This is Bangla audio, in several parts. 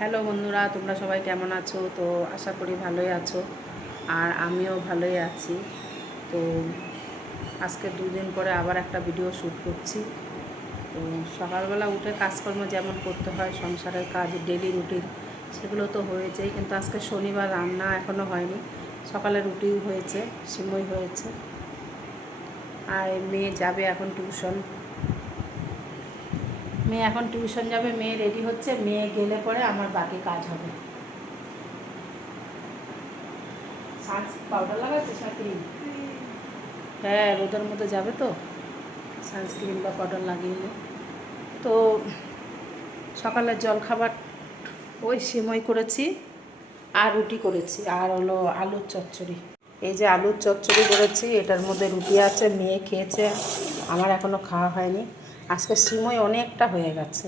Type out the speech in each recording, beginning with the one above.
হ্যালো বন্ধুরা, তোমরা সবাই কেমন আছো? তো আশা করি ভালোই আছো আর আমিও ভালোই আছি। তো আজকে দুদিন পরে আবার একটা ভিডিও শ্যুট করছি। তো সকালবেলা উঠে কাজকর্ম যেমন করতে হয়, সংসারের কাজ ডেলি রুটিন সেগুলো তো হয়েছেই। কিন্তু আজকে শনিবার রান্না এখনও হয়নি। সকালে রুটি হয়েছে, সিমই হয়েছে। আর মেয়ে যাবে এখন টিউশন মেয়ে এখন টিউশন যাবে, মেয়ে রেডি হচ্ছে, মেয়ে গেলে পরে আমার বাকি কাজ হবে। পাউডার হ্যাঁ রোদের মধ্যে যাবে তো। সানস্ক্রিন বা পাউডার লাগিয়ে। তো সকালের জলখাবার ওই সিমই করেছি, আর রুটি করেছি, আর হলো আলুর চচ্চড়ি। এই যে আলুর চচ্চড়ি করেছি, এটার মধ্যে রুটি আছে, মেয়ে খেয়েছে, আমার এখনও খাওয়া হয়নি। আজকে সিমই অনেকটা হয়ে গেছে।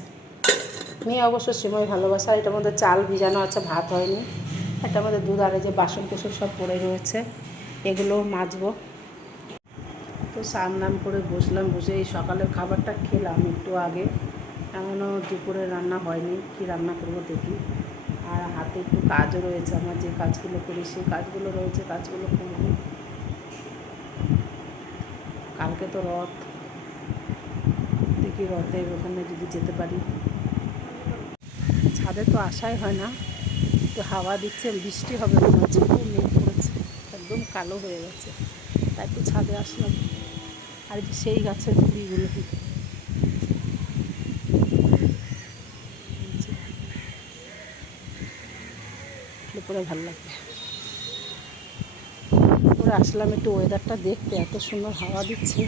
মেয়ে অবশ্য সিমই ভালোবাসা এটার মধ্যে চাল ভিজানো আছে, ভাত হয়নি। এটার মধ্যে দুধ আর যে বাসন কুসন সব পড়ে রয়েছে এগুলো মাজবো। তো স্নান নাম করে বসলাম, বসে এই সকালের খাবারটা খেলাম একটু আগে। এমনও দুপুরে রান্না হয়নি, কি রান্না করব দেখি। আর হাতে একটু কাজও রয়েছে আমার, যে কাজগুলো করি সেই কাজগুলো রয়েছে, কাজগুলো করব। কালকে তো রথ। দেখি রথের ওখানে যদি যেতে পারি। ছাদে তো আসাই হয় না, একটু হাওয়া দিচ্ছে, বৃষ্টি হবে মনে হচ্ছে, খুব মেঘ করেছে, একদম কালো হয়ে গেছে। তাই একটু ছাদে আসলাম। আর সেই গাছের ফুলগুলো পরে ভালো লাগবে। পরে আসলাম একটু ওয়েদারটা দেখতে, এত সুন্দর হাওয়া দিচ্ছে।